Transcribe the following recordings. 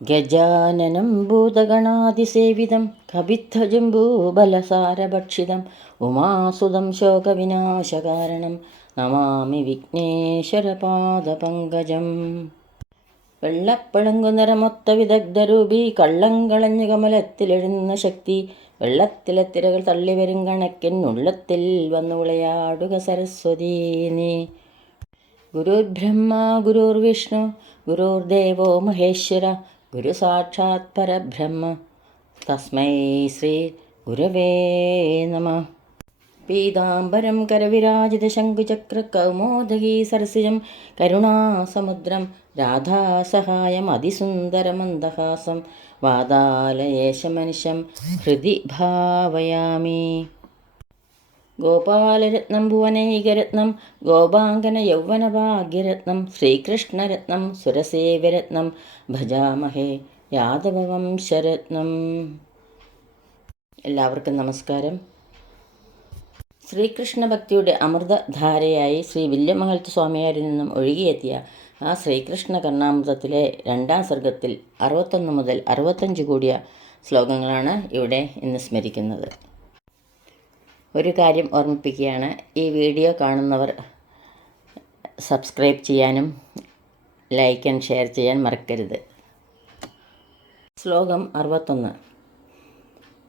ഗജാനനം ഭൂതഗണാതിസേവിതം കപിത്ഥജംബൂബലസാരഭക്ഷിതം ഉമാസുതം ശോകവിനാശകാരണം നമാമി വിഘ്നേശ്വരപാദപങ്കജം. വെള്ളപ്പളുങ്കു നിറമൊത്ത വിദഗ്ധരൂപി കള്ളം കളഞ്ഞു കമലത്തിലെഴുന്ന ശക്തി വെള്ളത്തിലെ തിരകൾ തള്ളിവരും കണക്കിനുള്ളത്തിൽ വന്നു വിളയാടുക സരസ്വതീ നീ. ഗുരുർബ്രഹ്മ ഗുരുർവിഷ്ണു ഗുരുർദേവോ മഹേശ്വര ഗുരു സാക്ഷാത് പരബ്രഹ്മ തസ്മൈ ശ്രീ ഗുരവേ നമഃ. പീതാംബരം കരവിരാജിത ശംഖുചക്ര കൗമോദഗീ സരസിജം കരുണാസമുദ്രം രാധാസഹായം അതിസുന്ദരമന്ദഹാസം വാതാലയേശമനിശം ഹൃദി ഭാവയാമി. ഗോപാലരത്നം ഭുവനൈകരത്നം ഗോപാംഗന യൗവനഭാഗ്യരത്നം ശ്രീകൃഷ്ണരത്നം സുരസേവരത്നം ഭജാമഹേ യാദവവംശരത്നം. എല്ലാവർക്കും നമസ്കാരം. ശ്രീകൃഷ്ണ ഭക്തിയുടെ അമൃതധാരയായി ശ്രീ വില്യമംഗലത്ത് സ്വാമിയാരിൽ നിന്നും ഒഴുകിയെത്തിയ ആ ശ്രീകൃഷ്ണ കർണാമൃതത്തിലെ 2-ാം സർഗത്തിൽ 61 മുതൽ 65 കൂടിയ ശ്ലോകങ്ങളാണ് ഇവിടെ ഇന്ന് സ്മരിക്കുന്നത്. ഒരു കാര്യം ഓർമ്മിപ്പിക്കുകയാണ്, ഈ വീഡിയോ കാണുന്നവർ സബ്സ്ക്രൈബ് ചെയ്യാനും ലൈക്ക് ആൻഡ് ഷെയർ ചെയ്യാൻ മറക്കരുത്. ശ്ലോകം 61.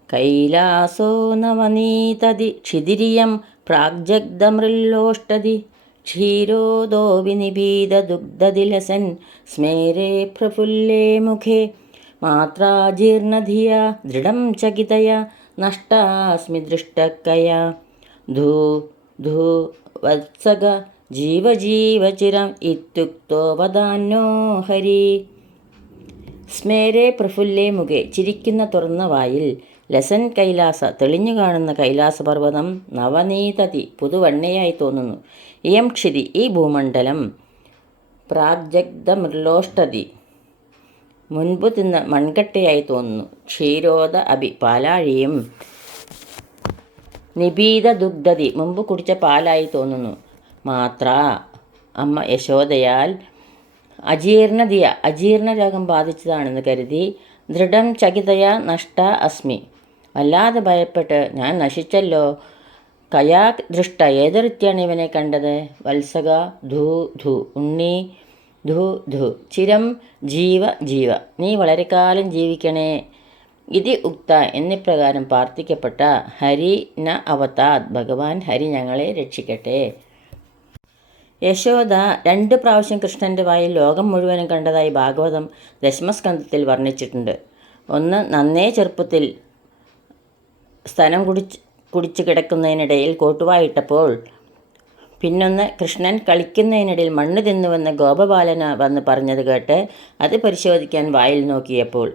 കൈലാസോ നവനീതതി ക്ഷിതിരിയം പ്രാഗ്ജഗ്ധമൃല്ലോഷ്ടതി ക്ഷീരോദോ വിനിബീതദുഗ്ധദിലസൻ സ്മേരേ പ്രഫുല്ലേ മുഖേ മാത്രാജീർണധിയാ ദൃഢം ചകിതയാ നഷ്ടാസ്മി ദൃഷ്ടക്കയാ ധൂ ധൂ വത്സക ജീവജീവചിരം ഇത്യുക്തോ വദാന്യോ ഹരി. സ്മേരേ പ്രഫുല്ലേ മുഖേ ചിരിക്കുന്ന തുറന്ന വായിൽ ലസൻ കൈലാസ തെളിഞ്ഞു കാണുന്ന കൈലാസപർവ്വതം നവനീതതി പുതുവണ്ണയായി തോന്നുന്നു. ഇയം ക്ഷിതി ഈ ഭൂമണ്ഡലം പ്രാഗ്ജഗ്ധമൃലോഷ്ടതി മുൻപ് തിന്ന മൺകട്ടയായി തോന്നുന്നു. ക്ഷീരോദ അഭി പാലാഴിയും നിബീത ദുഗ്ധതി മുമ്പ് കുടിച്ച പാലായി തോന്നുന്നു. മാത്ര അമ്മ യശോദയാൽ അജീർണതിയ അജീർണ രോഗം ബാധിച്ചതാണെന്ന് കരുതി ദൃഢം ചകിതയ നഷ്ട അസ്മി വല്ലാതെ ഭയപ്പെട്ട് ഞാൻ നശിച്ചല്ലോ. കയാ ദൃഷ്ട ഏതൊരുത്തിയാണ് ഇവനെ കണ്ടത്. വത്സക ധൂ ധൂ ഉണ്ണി ധൂ ധൂ ചിരം ജീവ ജീവ നീ വളരെക്കാലം ജീവിക്കണേ. ഇതി ഉക്ത എന്നിപ്രകാരം പ്രാർത്ഥിക്കപ്പെട്ട ഹരി ന അവതാത് ഭഗവാൻ ഹരി ഞങ്ങളെ രക്ഷിക്കട്ടെ. യശോദ 2 പ്രാവശ്യം കൃഷ്ണൻ്റെ വായിൽ ലോകം മുഴുവനും കണ്ടതായി ഭാഗവതം ദശമസ്കന്ധത്തിൽ വർണ്ണിച്ചിട്ടുണ്ട്. ഒന്ന് നന്നേ ചെറുപ്പത്തിൽ സ്തനം കുടിച്ച് കിടക്കുന്നതിനിടയിൽ കോട്ടുവായിട്ടപ്പോൾ, പിന്നൊന്ന് കൃഷ്ണൻ കളിക്കുന്നതിനിടയിൽ മണ്ണ് തിന്നുവെന്ന് ഗോപബാലന വന്ന് പറഞ്ഞത് കേട്ട് അത് പരിശോധിക്കാൻ വായിൽ നോക്കിയപ്പോൾ,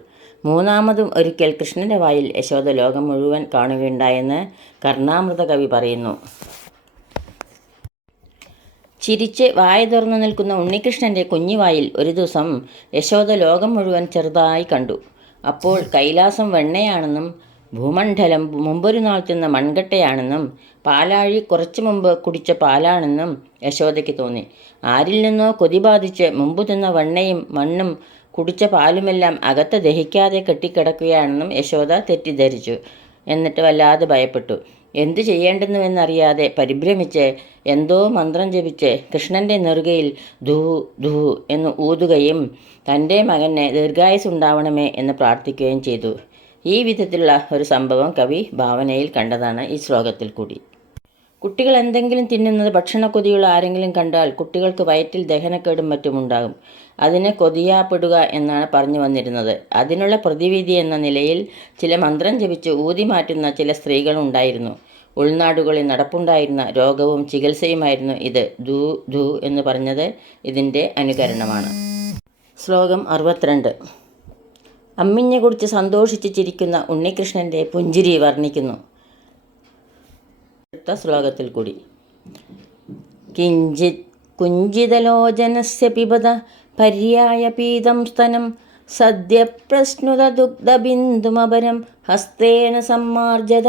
മൂന്നാമതും ഒരിക്കൽ കൃഷ്ണൻ്റെ വായിൽ യശോദ ലോകം മുഴുവൻ കാണുകയുണ്ടായെന്ന് കർണാമൃത കവി പറയുന്നു. ചിരിച്ച് വായ തുറന്നു നിൽക്കുന്ന ഉണ്ണികൃഷ്ണൻ്റെ കുഞ്ഞുവായിൽ ഒരു ദിവസം യശോദ ലോകം മുഴുവൻ ചെറുതായി കണ്ടു. അപ്പോൾ കൈലാസം വെണ്ണയാണെന്നും ഭൂമണ്ഡലം മുമ്പൊരു നാൾ തിന്ന മൺകട്ടയാണെന്നും പാലാഴി കുറച്ചു മുമ്പ് കുടിച്ച പാലാണെന്നും യശോദയ്ക്ക് തോന്നി. ആരിൽ നിന്നോ കൊതി ബാധിച്ച് മുമ്പ് തിന്ന വെണ്ണയും മണ്ണും കുടിച്ച പാലുമെല്ലാം അകത്ത് ദഹിക്കാതെ കെട്ടിക്കിടക്കുകയാണെന്നും യശോദ തെറ്റിദ്ധരിച്ചു. എന്നിട്ട് വല്ലാതെ ഭയപ്പെട്ടു. എന്തു ചെയ്യേണ്ടെന്നുവെന്നറിയാതെ പരിഭ്രമിച്ച് എന്തോ മന്ത്രം ജപിച്ച് കൃഷ്ണൻ്റെ നെറുകയിൽ ധൂ ധൂ എന്ന് ഊതുകയും തൻ്റെ മകന് ദീർഘായുസ്സുണ്ടാവണമേ എന്ന് പ്രാർത്ഥിക്കുകയും ചെയ്തു. ഈ വിധത്തിലുള്ള ഒരു സംഭവം കവി ഭാവനയിൽ കണ്ടതാണ് ഈ ശ്ലോകത്തിൽ കൂടി. കുട്ടികൾ എന്തെങ്കിലും തിന്നുന്നത് ഭക്ഷണക്കൊതിയുള്ള ആരെങ്കിലും കണ്ടാൽ കുട്ടികൾക്ക് വയറ്റിൽ ദഹനക്കേടും മറ്റുമുണ്ടാകും. അതിന് കൊതിയാപ്പെടുക എന്നാണ് പറഞ്ഞു വന്നിരുന്നത്. അതിനുള്ള പ്രതിവിധി എന്ന നിലയിൽ ചില മന്ത്രം ജപിച്ച് ഊതി മാറ്റുന്ന ചില സ്ത്രീകളുണ്ടായിരുന്നു. ഉൾനാടുകളിൽ നടപ്പുണ്ടായിരുന്ന രോഗവും ചികിത്സയുമായിരുന്നു ഇത്. ധൂ ധൂ എന്ന് പറഞ്ഞത് ഇതിൻ്റെ അനുകരണമാണ്. ശ്ലോകം 62. അമ്മിഞ്ഞ കുടിച്ച് സന്തോഷിച്ച് ചിരിക്കുന്ന ഉണ്ണികൃഷ്ണൻ്റെ പുഞ്ചിരി വർണ്ണിക്കുന്നു. അടുത്ത ശ്ലോകത്തിൽ കൂടി. കിഞ്ചിത് കുഞ്ചിതലോചനസ്യ പിബത പര്യായ പീതം സ്തനം സദ്യ പ്രശ്നുത ദുഗ്ധബിന്ദുമപരം ഹസ്തേന സമ്മാർജത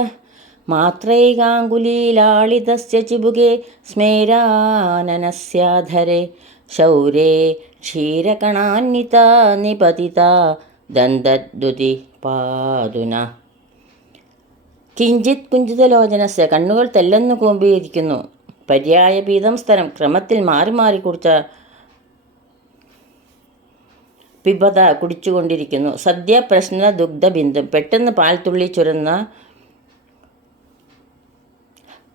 മാത്രൈകാങ്കുലീലാളിതസ്യ ചിബുകേ സ്മേരാനനസ്യാധരെ ശൗരേ ക്ഷീരകണാന്വിതാ നിപതിതാ ദന്തദ്ദുതി പാതുന. കിഞ്ചിത് കുഞ്ചിതലോചനസ്യ, കണ്ണുകൾ തെല്ലെന്നു കൂമ്പിയിരിക്കുന്നു. പര്യായപീതം സ്ഥലം, ക്രമത്തിൽ മാറി മാറി കുടിച്ച പിബത, കുടിച്ചുകൊണ്ടിരിക്കുന്നു. സദ്യ പ്രശ്ന ദുഗ്ധബിന്ദു, പെട്ടെന്ന് പാൽത്തുള്ളി ചുരന്ന.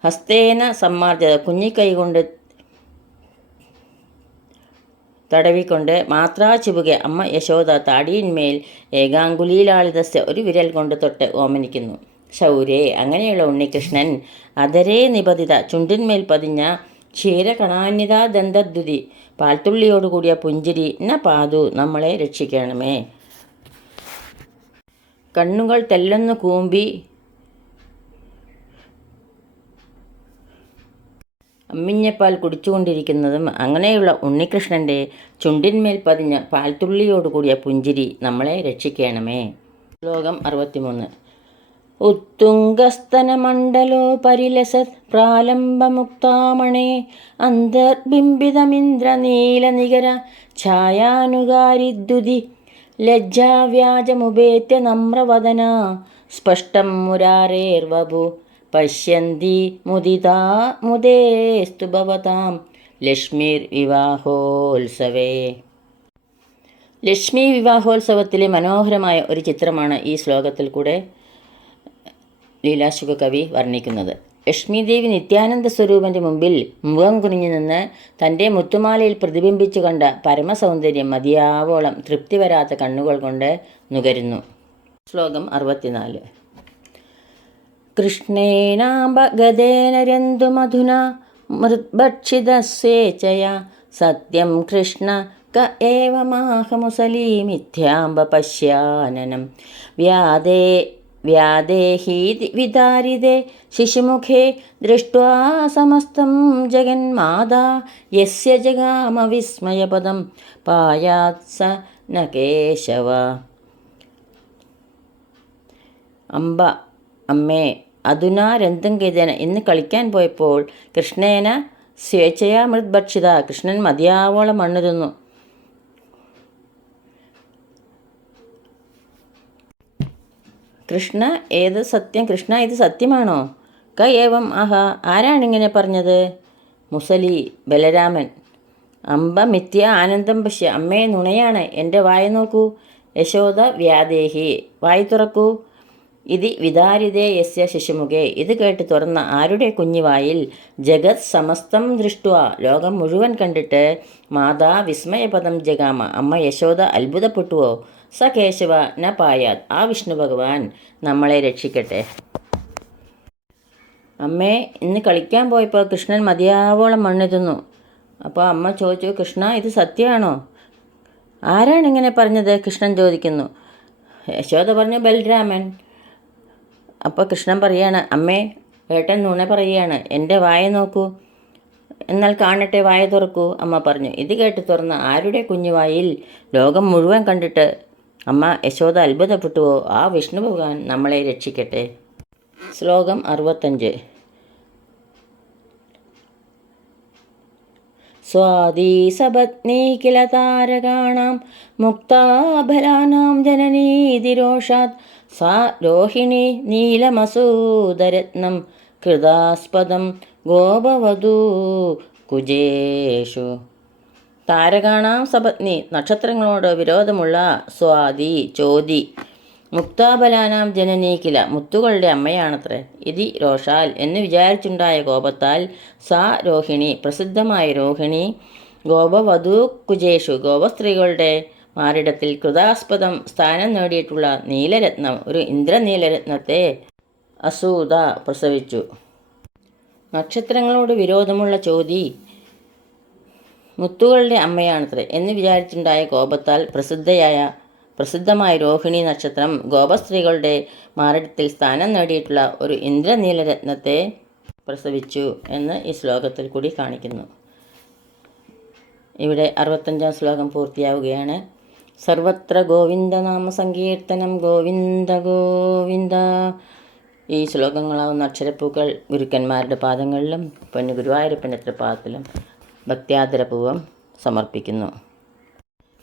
ഹസ്തേന സമ്മാർജത, കുഞ്ഞിക്കൈ കൊണ്ട് തടവിക്കൊണ്ട്. മാത്രാ ചിബുകെ, അമ്മ യശോദ താടിയിന്മേൽ ഏകാങ്കുലീലാളിതസ്യ, ഒരു വിരൽ കൊണ്ട് തൊട്ട് ഓമനിക്കുന്നു. ശൗരേ, അങ്ങനെയുള്ള ഉണ്ണികൃഷ്ണൻ. അധരേ നിപതിത, ചുണ്ടിന്മേൽ പതിഞ്ഞ. ക്ഷീരകണാന്യത ദന്തദ്ദുതി, പാൽത്തുള്ളിയോടുകൂടിയ പുഞ്ചിരി. ന പാതു, നമ്മളെ രക്ഷിക്കണമേ. കണ്ണുകൾ തെല്ലെന്നു കൂമ്പി അമ്മിഞ്ഞപ്പാൽ കുടിച്ചുകൊണ്ടിരിക്കുന്നതും അങ്ങനെയുള്ള ഉണ്ണികൃഷ്ണൻ്റെ ചുണ്ടിന്മേൽ പതിഞ്ഞ പാൽത്തുള്ളിയോടുകൂടിയ പുഞ്ചിരി. നമ്മളെ രക്ഷിക്കണമേ. ശ്ലോകം 63. ഉത്തുംഗസ്തനമണ്ഡലോ പരിലസത് പ്രാലംബമുക്താമണേ അന്തർബിംബിതമിന്ദ്രനീലനികര ഛായാനുകാരിദ്ദുതി ലജ്ജാവ്യാജമുപേത്യ നമ്രവദന സ്പഷ്ടം മുരാരേർവപു പശ്യന്തി മുദിതാ മുദേസ്തു ഭവതാം ലക്ഷ്മീർ വിവാഹോത്സവേ. ലക്ഷ്മി വിവാഹോത്സവത്തിലെ മനോഹരമായ ഒരു ചിത്രമാണ് ഈ ശ്ലോകത്തിൽ കൂടെ ലീലാശുക കവി വർണ്ണിക്കുന്നത്. ലക്ഷ്മീദേവി നിത്യാനന്ദ സ്വരൂപൻ്റെ മുമ്പിൽ മുഖം കുനിഞ്ഞു നിന്ന് തൻ്റെ മുത്തുമാലയിൽ പ്രതിബിംബിച്ചു കണ്ട പരമസൗന്ദര്യം മതിയാവോളം തൃപ്തി വരാത്ത കണ്ണുകൾ കൊണ്ട് നുകരുന്നു. ശ്ലോകം 64. കൃഷ്ണേനാംബഗദേന രന്തുമധുന മൃദ്ഭക്ഷിതസ്വേച്ഛയ സത്യം കൃഷ്ണ ക ഏവമാഹമുസലീ മിഥ്യാംബ പശ്യാനനം വ്യാദേഹീതി വിദാരിതേ ശിശുമുഖേ ദൃഷ്ട്വാ സമസ്തം ജഗന്മാതാ യസ്യ ജഗാമ വിസ്മയപദം പായാത്സ ന കേശവ. അംബ, അമ്മേ, അധുനാ രന്തും ഗേതേന, ഇന്ന് കളിക്കാൻ പോയപ്പോൾ കൃഷ്ണേന സ്വേച്ഛയാ മൃദ്ഭക്ഷിത, കൃഷ്ണൻ മതിയാവോളം മണ്ണ് തിന്നു. കൃഷ്ണ ഏത് സത്യം, കൃഷ്ണ ഇത് സത്യമാണോ? ക ഏവം ആഹ, ആരാണിങ്ങനെ പറഞ്ഞത്? മുസലി, ബലരാമൻ. അംബ മിഥ്യ ആനന്ദം പശ്യ, അമ്മേ നുണയാണ്, എൻ്റെ വായ നോക്കൂ. യശോദ വ്യാദേഹി, വായി തുറക്കൂ. ഇതി വിദാരിതേ യസ്യ ശിശുമുഖേ, ഇത് കേട്ട് തുറന്ന ആരുടെ കുഞ്ഞുവായിൽ. ജഗത് സമസ്തം ദൃഷ്ട്വാ, ലോകം മുഴുവൻ കണ്ടിട്ട്. മാതാ വിസ്മയപദം ജഗാമ, അമ്മ യശോദ അത്ഭുതപ്പെട്ടുവോ. സ കേശവ ന പായാത്, ആ വിഷ്ണു ഭഗവാൻ നമ്മളെ രക്ഷിക്കട്ടെ. അമ്മേ, ഇന്ന് കളിക്കാൻ പോയപ്പോൾ കൃഷ്ണൻ മതിയാവോളം മണ്ണ് തിന്നു. അപ്പോൾ അമ്മ ചോദിച്ചു, കൃഷ്ണ ഇത് സത്യമാണോ? ആരാണിങ്ങനെ പറഞ്ഞത്? കൃഷ്ണൻ ചോദിക്കുന്നു. യശോദ പറഞ്ഞു, ബലരാമൻ. അപ്പോൾ കൃഷ്ണൻ പറയാണ്, അമ്മേ, ഏട്ടൻ നുണ പറയുകയാണ്, എൻ്റെ വായ നോക്കൂ. എന്നാൽ കാണട്ടെ, വായ തുറക്കൂ. അമ്മ പറഞ്ഞു. ഇത് കേട്ട് തുറന്ന ആരുടെ കുഞ്ഞുവായിൽ. ലോകം മുഴുവൻ കണ്ടിട്ട് അമ്മ യശോദ അത്ഭുതപ്പെട്ടുവോ. ആ വിഷ്ണു ഭഗവാൻ നമ്മളെ രക്ഷിക്കട്ടെ. ശ്ലോകം 65. സ്വാദീ സപത്നീ കില താരകാണാം മുക്താബലാനാം ജനനീതിരോഷാത് സാ രോഹിണി നീലമസൂദരത്നം കൃതാസ്പദം ഗോപവധൂ കുജേഷു. താരകാണാം സപത്നി, നക്ഷത്രങ്ങളോട് വിരോധമുള്ള. സ്വാതി, ചോതി. മുക്താബലാനാം ജനനീകില, മുത്തുകളുടെ അമ്മയാണത്രേ. ഇതി രോഷാൽ, എന്ന് വിചാരിച്ചുണ്ടായ കോപത്താൽ. സാ രോഹിണി, പ്രസിദ്ധമായ രോഹിണി. ഗോപവധൂ കുജേഷു, ഗോപസ്ത്രീകളുടെ മാറിടത്തിൽ. കൃതാസ്പദം, സ്ഥാനം നേടിയിട്ടുള്ള. നീലരത്നം, ഒരു ഇന്ദ്രനീലരത്നത്തെ. അസൂത, പ്രസവിച്ചു. നക്ഷത്രങ്ങളോട് വിരോധമുള്ള ചോതി മുത്തുകളുടെ അമ്മയാണത്രേ എന്ന് വിചാരിച്ചുണ്ടായ കോപത്താൽ പ്രസിദ്ധമായ രോഹിണി നക്ഷത്രം ഗോപസ്ത്രീകളുടെ മാറിടത്തിൽ സ്ഥാനം നേടിയിട്ടുള്ള ഒരു ഇന്ദ്രനീലരത്നത്തെ പ്രസവിച്ചു എന്ന് ഈ ശ്ലോകത്തിൽ കൂടി കാണിക്കുന്നു. ഇവിടെ 65-ാം ശ്ലോകം പൂർത്തിയാവുകയാണ്. സർവത്ര ഗോവിന്ദനാമ സങ്കീർത്തനം, ഗോവിന്ദ ഗോവിന്ദ. ഈ ശ്ലോകങ്ങളാവുന്ന അക്ഷരപ്പൂക്കൾ ഗുരുക്കന്മാരുടെ പാദങ്ങളിലും പൊന്നു ഗുരുവായൂരപ്പൻ്റെ തൃപ്പാദത്തിലും ഭക്ത്യാദരപൂർവ്വം സമർപ്പിക്കുന്നു.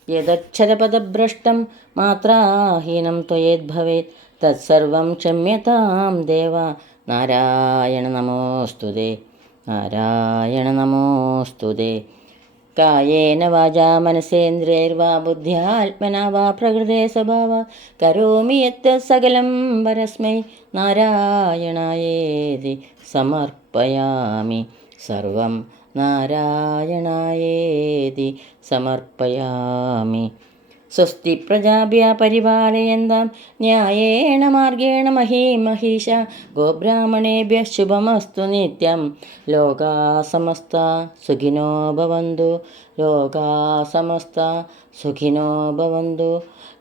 യദക്ഷരപദഭ്രഷ്ടം മാത്രാഹീനം ത്വയേദ്ഭവേത് തത്സർവം ക്ഷമ്യതാം ദേവ നാരായണ നമോസ്തുതേ നാരായണ നമോസ്തുതേ. കായേന വാചാ മനസേന്ദ്രിയൈർവാ ബുദ്ധ്യാത്മനാ വാ പ്രകൃതേ സ്വഭാവാത് കരോമി യത് സകലം പരസ്മൈ നാരായണായേതി സമർപ്പയാമി. സർവം നാരായണായേതി സമർപ്പയാമി. സ്വസ്തി പ്രജാഭ്യ പരിപാലയന്താം ന്യായേണ മാർഗേണ മഹീം മഹീഷാ ഗോബ്രാഹ്മണേഭ്യ ശുഭമസ്തു നിത്യം. ലോകാ സമസ്ത സുഖിനോ ഭവന്തു ലോകാ സമസ്ത സുഖിനോ ഭവന്തു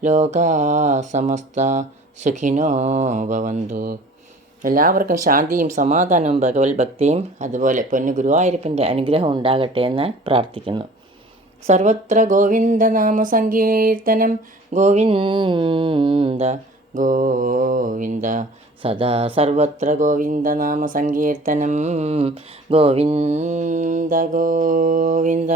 ലോകാ സമസ്ത സുഖിനോ ഭവന്തു. എല്ലാവർക്കും ശാന്തിയും സമാധാനവും ഭഗവത് ഭക്തിയും അതുപോലെ പൊന്നു ഗുരുവായൂരപ്പൻ്റെ അനുഗ്രഹം ഉണ്ടാകട്ടെ എന്ന് പ്രാർത്ഥിക്കുന്നു. സർവത്ര ഗോവിന്ദനാമ സങ്കീർത്തനം ഗോവിന്ദ ഗോവിന്ദ സദാ സർവത്ര ഗോവിന്ദനാമ സങ്കീർത്തനം ഗോവിന്ദ ഗോവിന്ദ.